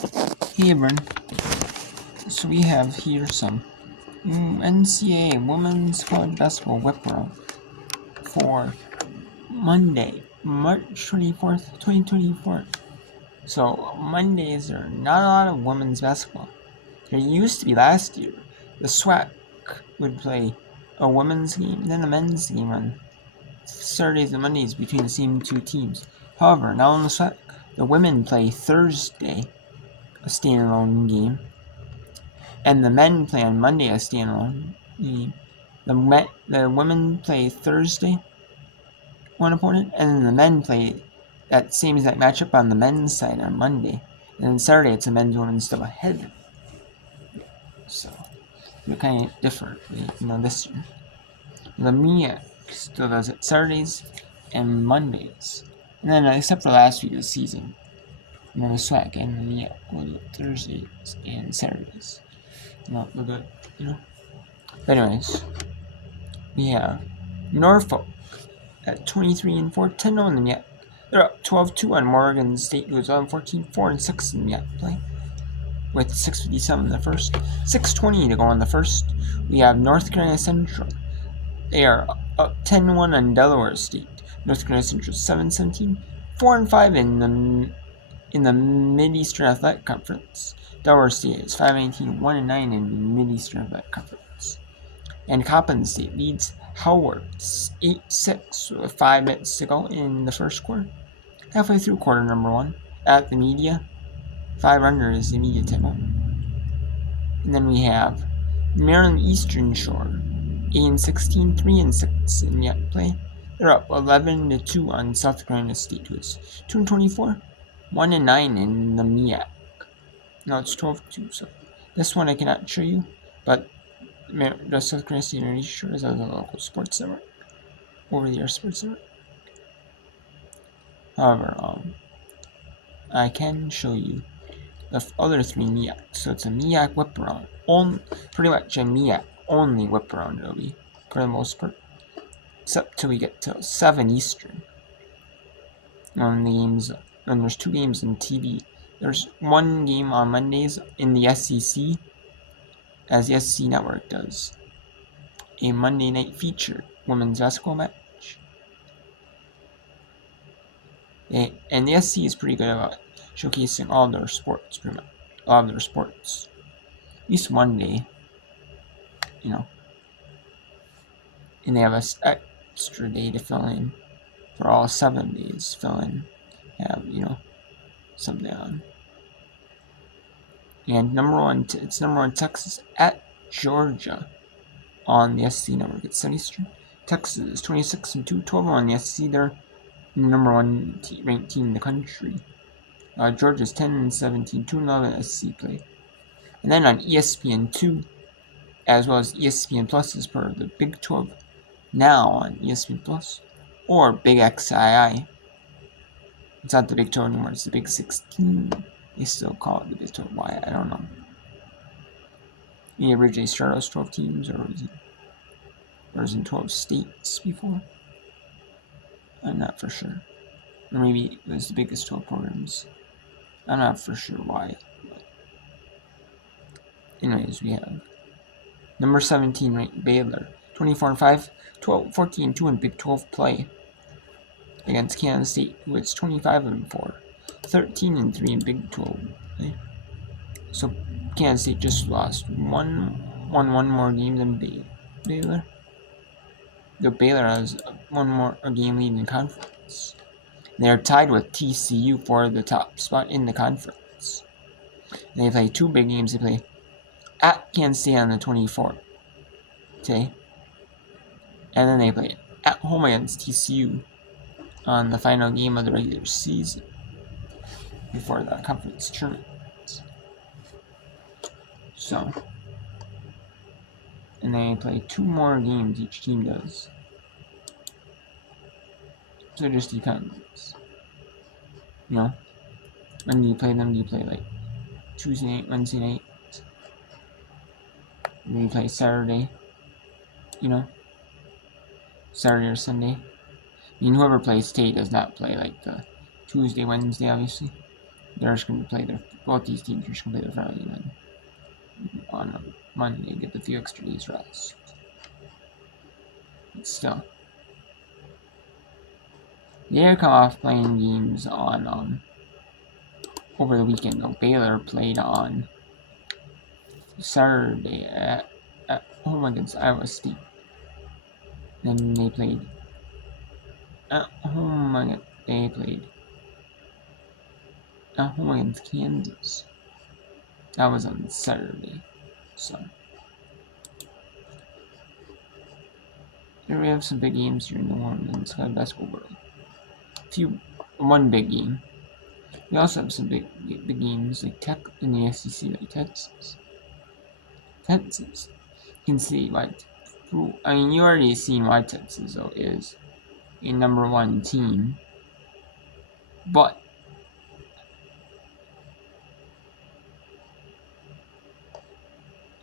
Hey everyone, so we have here some NCAA Women's College Basketball Whip Around for Monday, March 24th, 2024. So Mondays there are not a lot of women's basketball. There used to be last year. The SWAC would play a women's game, then a men's game on Saturdays and Mondays between the same two teams. However, now in the SWAC, the women play Thursday, a standalone game. And the men play on Monday a standalone game. The women play Thursday, one opponent, and then the men play that same exact matchup on the men's side on Monday. And then Saturday it's a men's women's double header. So they're kind of different, this year. The MEAC still does it Saturdays and Mondays. And then except for last week of the season, the SWAC and the MEAC will do Thursdays and Saturdays. Not good, But anyways, we have Norfolk at 23-4, 10-0 in the MEAC. They're up 12-2 on Morgan State, who is 11-14, 4-6 in the MEAC play, with 6:57 in the first, 6:20 to go on the first. We have North Carolina Central. They are up 10-1 on Delaware State. North Carolina Central 7-17, 4-5 in the Mid-Eastern Athletic Conference. Delaware State is 5-18, 1-9 in the Mid-Eastern Athletic Conference. And Coppin State leads Howard 8-6 with 5 minutes to go in the first quarter. Halfway through quarter number 1 at the media. 5 under is the media timeout. And then we have Maryland Eastern Shore 8-16, 3-6 in MEAC play. They're up 11-2 on South Carolina State, who is 2-24, 1-9 in the MEAC. No, it's 12-2, so this one I cannot show you, but the South Carolina State Maryland Eastern Shore is a local sports network, over-the-air sports network. However, I can show you the other 3 MEACs. So it's a MEAC whip around, pretty much a MEAC only whip around it'll be for the most part, except till we get to 7 Eastern. On the games, and there's 2 games in TV. There's 1 game on Mondays in the SEC, as the SEC Network does, a Monday night feature women's basketball match. And the SEC is pretty good about showcasing all their sports, pretty much. A lot of their sports. At least one day, And they have an extra day to fill in for all 7 days. Fill in, have, something on. And it's number 1 Texas at Georgia on the SEC Network at 7 Eastern. Texas is 26-2, 12 on the SEC. They're the number 1 ranked team in the country. Georgia's 10-17, 2-11 SEC play. And then on ESPN2, as well as ESPN Plus, is part of the Big 12 now on ESPN Plus, or Big XII. It's not the Big 12 anymore, it's the Big 16. They still call it the Big 12. Why? I don't know. It originally started as 12 teams, or was in 12 states before? I'm not for sure. Or maybe it was the biggest 12 programs. I'm not for sure why. But anyways, we have number 17 ranked Baylor, 24-5, 14-2 in Big 12 play against Kansas State, who is 25-4, 13-3 in Big 12 play. So Kansas State just won one more game than Baylor. The Baylor has one more game lead in the conference. They are tied with TCU for the top spot in the conference. They play 2 big games. They play at Kansas State on the 24th today, and then they play at home against TCU on the final game of the regular season before the conference tournament. So, and they play 2 more games, each team does. So it just depends. When do you play them? Do you play like Tuesday night, Wednesday night? Do you play Saturday? Saturday or Sunday? Whoever plays today does not play like the Tuesday, Wednesday, obviously. They're just going to play both these teams are just going to play their friendly, and then on Monday get the few extra days rest. But still, they come off playing games on over the weekend. Though Baylor played on Saturday at home against Iowa State. Then they played at home against Kansas. That was on Saturday. So here we have some big games here in New Orleans college basketball world. One big game. We also have some big games like Tech in the SEC, like Texas. You can see why. I mean, you already seen why Texas though is a #1 team, but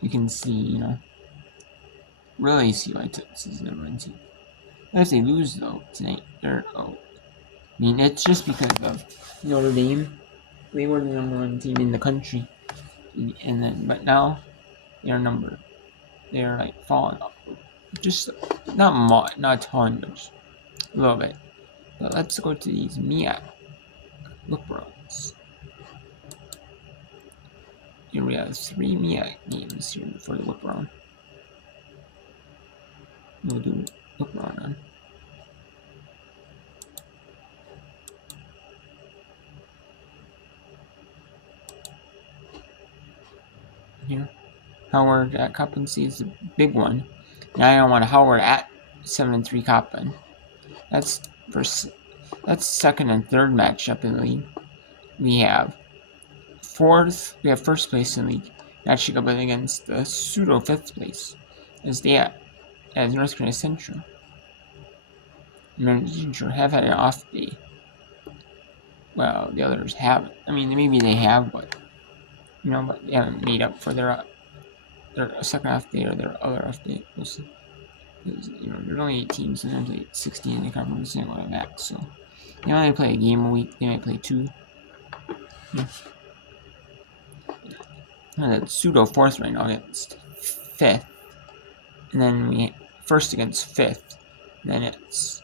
you can see, really see why Texas is #1 team. If they lose though tonight, they're out. I mean, it's just because of Notre Dame. They were the #1 team in the country, but now they're like falling off. Just not much, not a ton, but just a little bit. But let's go to these MEAC LeBrons. Here we have 3 MEAC games here for the LeBron. We'll do LeBron on. Here, Howard at Coppin C is the big one. Now I don't want Howard at 7-3 Coppin. That's second and third matchup in the league. We have first place in the league matching up against the pseudo 5th place as North Carolina Central. North Central have had an off day. Well, the others haven't. I mean, maybe they have, but but they haven't made up for their second off day or their other off day. We'll see. Because, there's only 8 teams, and there's like 16 in the conference and one max. So they only play a game a week. They might play 2. And the pseudo 4th right now against 5th, and then we first against 5th. And then it's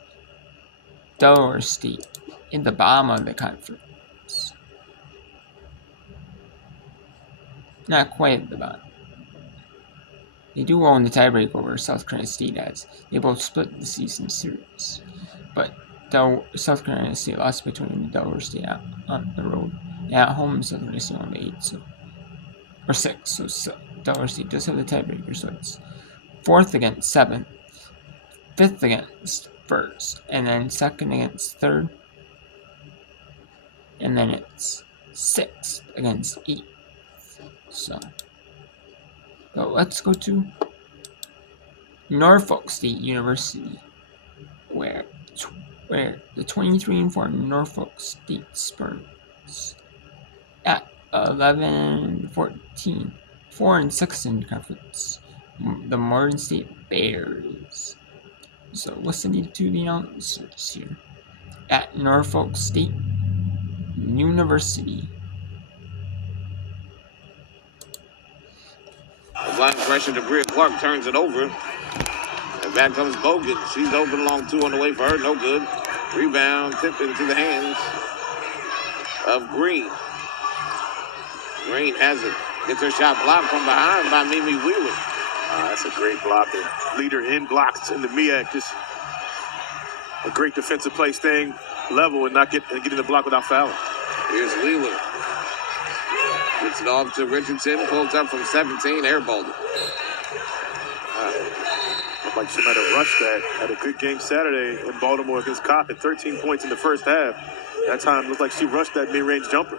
Delaware State in the bottom of the conference. Not quite at the bottom. They do own the tiebreak over South Carolina State as they both split the season series. But South Carolina State lost between Delaware State on the road. And at home, South Carolina State won by 8, or 6. So Delaware State does have the tiebreaker, so it's 4th against 7th, 5th against 1st, and then 2nd against 3rd, and then it's 6th against 8th. So let's go to Norfolk State University, where the 23-4 Norfolk State Spurs at 11-14, 4-6 in conference, the Morgan State Bears. So listening to the announcers here at Norfolk State University. Line pressure to Bria Clark, turns it over. And back comes Bogan. She's open along 2 on the way for her. No good. Rebound, tip into the hands of Green. Green has it. Gets her shot blocked from behind by Mimi Wheeler. That's a great blocker. Leader in blocks in the MEAC. Just a great defensive play, staying level and getting the block without fouling. Here's Wheeler. Gets it off to Richardson. Pulls up from 17. Airballed it. Looked like she might have rushed that. Had a good game Saturday in Baltimore against Coppin. 13 points in the first half. That time looked like she rushed that mid-range jumper.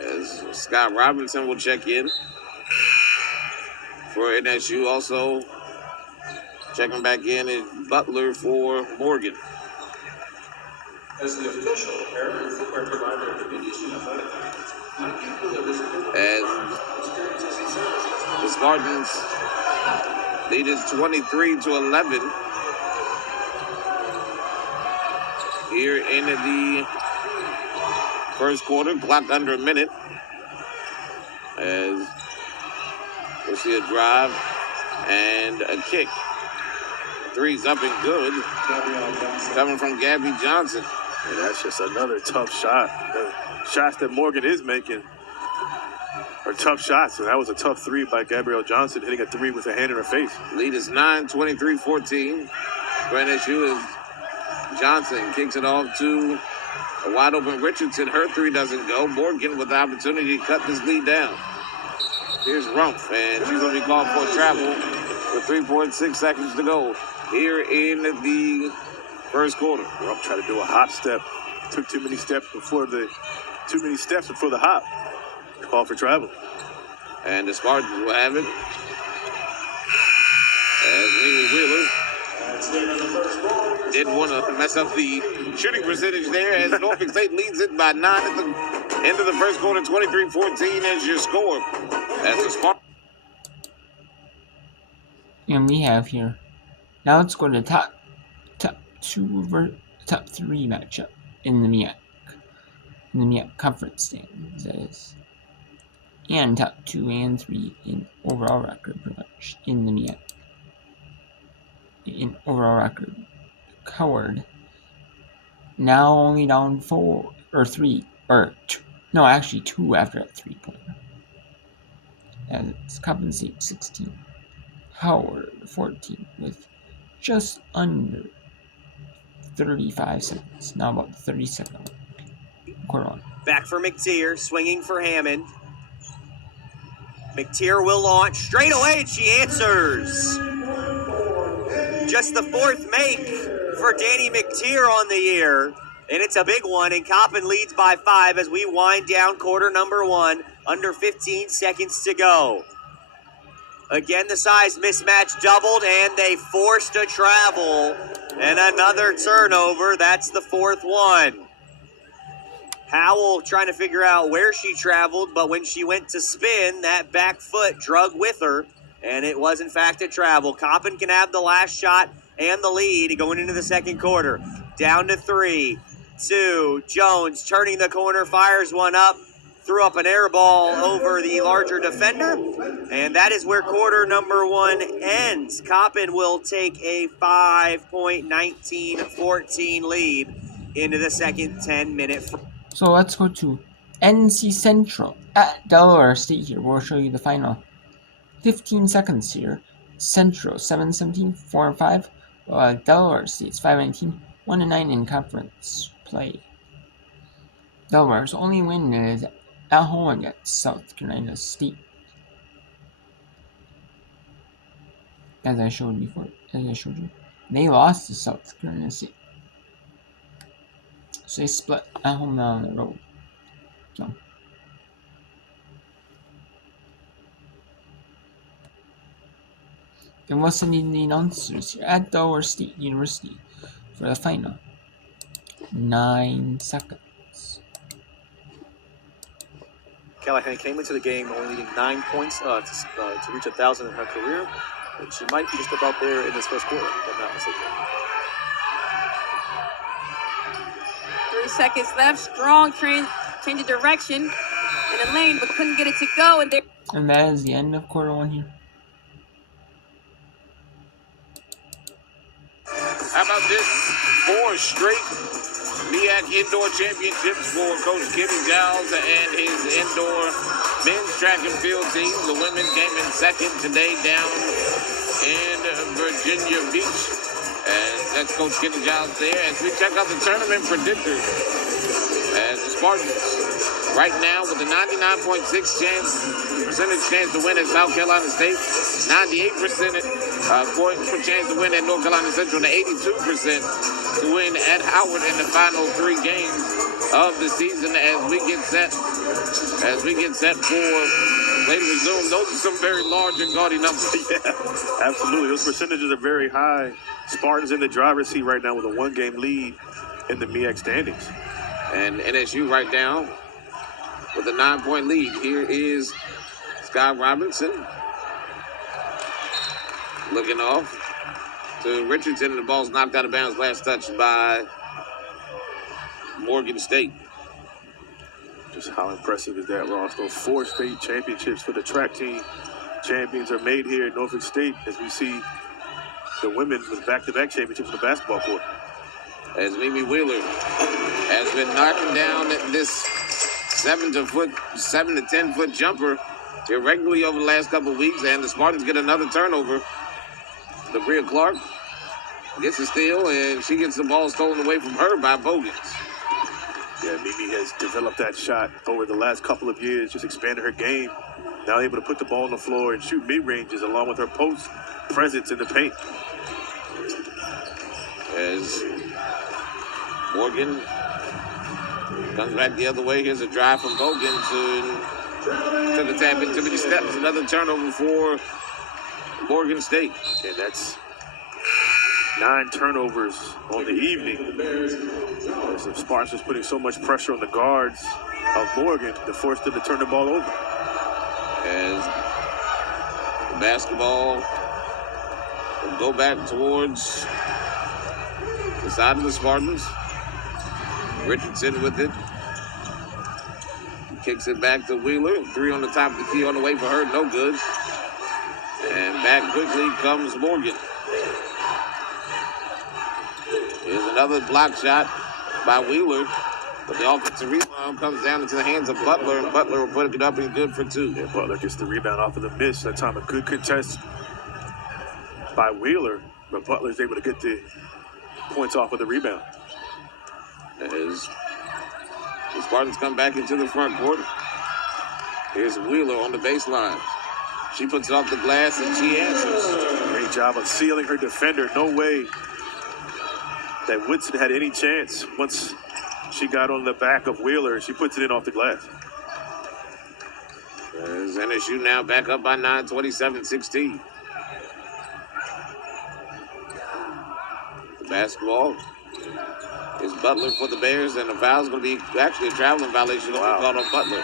As Scott Robinson will check in for NSU. Also checking back in is Butler for Morgan. As the official air and footwear provider of the BDC Athletic, as the Spartans lead is 23-11 here in the first quarter. Clock under a minute. As we'll see a drive and a kick. Three's up and good. Coming from Gabby Johnson. And that's just another tough shot. The shots that Morgan is making are tough shots. And that was a tough three by Gabrielle Johnson, hitting a three with a hand in her face. Lead is 9, 23-14. Grand issue is Johnson kicks it off to a wide open Richardson. Her three doesn't go. Morgan with the opportunity to cut this lead down. Here's Rumpf, and she's going to be called for travel with 3.6 seconds to go here in the first quarter. Rumpf tried to do a hop step. Took too many steps before the hop. Call for travel. And the Spartans will have it. As Mimi Wheeler didn't want to mess up the shooting percentage there, as Norfolk State leads it by 9 at the end of the first quarter. 23-14 as your score. That's the Spartans. And we have here. Now let's go to the top 3 matchup in the MEAC. In the MEAC conference standings, that is. And top 2 and 3 in overall record, pretty much, in the MEAC. In overall record. Coward. Now only down 4 or 3 or 2. No, actually 2 after that 3-pointer. And it's compensate 16. Howard 14 with just under 35 seconds. Now about the 32nd quarter on. Back for McTeer, swinging for Hammond. McTeer will launch straight away, and she answers. Just the 4th make for Danny McTeer on the year, and it's a big one, and Coppin leads by 5 as we wind down quarter number 1, under 15 seconds to go. Again, the size mismatch doubled, and they forced a travel, and another turnover. That's the 4th one. Howell trying to figure out where she traveled, but when she went to spin, that back foot drug with her, and it was, in fact, a travel. Coppin can have the last shot and the lead going into the second quarter. Down to 3, 2, Jones turning the corner, fires one up, threw up an air ball over the larger defender, and that is where quarter number 1 ends. Coppin will take a 5.19-14 lead into the second 10-minute. So let's go to NC Central at Delaware State here. We'll show you the final 15 seconds here. Central 7-17, 4-5. Delaware State's 5-19, 1-9 in conference play. Delaware's only win is at home against South Carolina State. As I showed you, they lost to South Carolina State. So they split at home and on the road. So and we'll send in the announcers here at Delaware State University for the final 9 seconds. Callahan came into the game only needing 9 points to reach 1,000 in her career, and she might be just about there in this first quarter, if I'm not mistaken. 3 seconds left. Strong change of direction in the lane, but couldn't get it to go. And that is the end of quarter 1 here. How about this? 4 straight MEAC indoor championships for Coach Kenny Giles and his indoor men's track and field team. The women came in second today down in Virginia Beach. And that's Coach Kenny Giles there. As we check out the tournament predictors, as the Spartans right now with a 99.6% chance to win at South Carolina State, 98% chance to win at North Carolina Central, and 82% to win at Howard in the final 3 games of the season. As we get set for later resume, those are some very large and gaudy numbers. Yeah, absolutely. Those percentages are very high. Spartans in the driver's seat right now with a 1-game lead in the MEAC standings. And NSU right now with a 9-point lead. Here is Sky Robinson looking off to Richardson, and the ball's knocked out of bounds. Last touch by Morgan State. Just how impressive is that, Ross? Those 4 state championships for the track team. Champions are made here at Norfolk State, as we see the women with back-to-back championships on the basketball court. As Mimi Wheeler has been knocking down this 7 to 10 foot jumper irregularly over the last couple of weeks, and the Spartans get another turnover. Labria Clark gets a steal, and she gets the ball stolen away from her by Bogans. Yeah, Mimi has developed that shot over the last couple of years, just expanded her game. Now able to put the ball on the floor and shoot mid-ranges along with her post presence in the paint. As Morgan comes back the other way, here's a drive from Bogans and took a tap in too many steps. Another turnover for Morgan State. And that's 9 turnovers on the evening. As the Spartans was putting so much pressure on the guards of Morgan to force them to turn the ball over. As the basketball will go back towards the side of the Spartans. Richardson with it. Kicks it back to Wheeler. 3 on the top of the key on the way for her. No good. And back quickly comes Morgan. Here's another block shot by Wheeler. But the offensive rebound comes down into the hands of Butler, and Butler will put it up and good for 2. Yeah, Butler gets the rebound off of the miss. That time a good contest by Wheeler, but Butler's able to get the points off of the rebound. As the Spartans come back into the front court. Here's Wheeler on the baseline. She puts it off the glass and she answers. Great job of sealing her defender. No way that Woodson had any chance once she got on the back of Wheeler. She puts it in off the glass. As NSU now back up by 9, 27-16. The basketball is Butler for the Bears, and the foul's going to be actually a traveling violation that we called on Butler.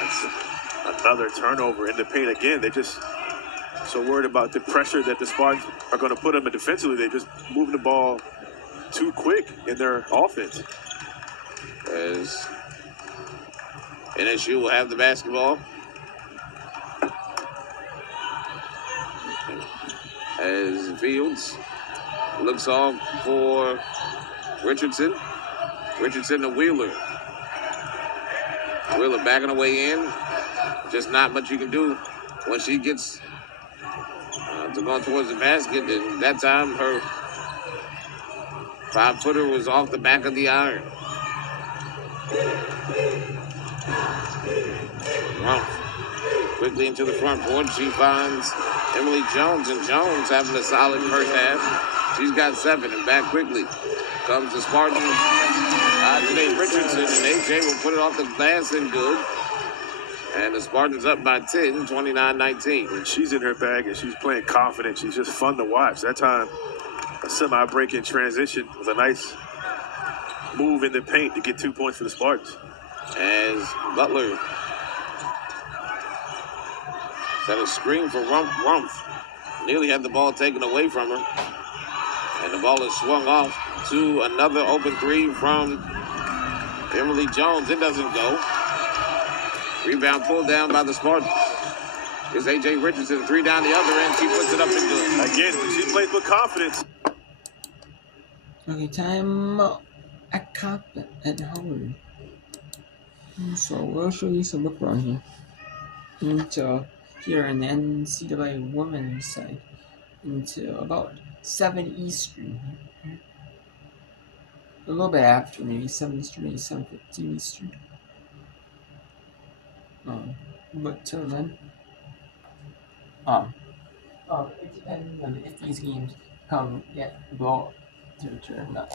That's another turnover in the paint again. They're just so worried about the pressure that the Spartans are going to put them in defensively. They're just moving the ball too quick in their offense. As NSU will have the basketball. As Fields looks off for Richardson. Richardson to Wheeler. Wheeler backing her way in. Just not much you can do when she gets to going towards the basket. And that time her 5-footer was off the back of the iron. Rumpf quickly into the front court. She finds Emily Jones, and Jones having a solid first half. She's got 7, and back quickly comes the Spartans. Today Richardson, and AJ will put it off the glass and good. And the Spartans up by 10, 29-19. When she's in her bag and she's playing confident, she's just fun to watch. That time, a semi-break in transition with a nice move in the paint to get 2 points for the Spartans. As Butler set a screen for Rumpf. Nearly had the ball taken away from her. And the ball is swung off to another open 3 from Emily Jones. It doesn't go. Rebound pulled down by the Spartans. Here's A.J. Richardson, 3 down the other end. She puts it up and good. Again, when she plays with confidence. Okay, time at Cop at Howard. So we'll show you some look around here. Into here in the NCAA women's side. Into about 7 Eastern. A little bit after, maybe 7 Eastern, maybe 7:15 Eastern. But till then, it depends on if these games come yet well to turn up.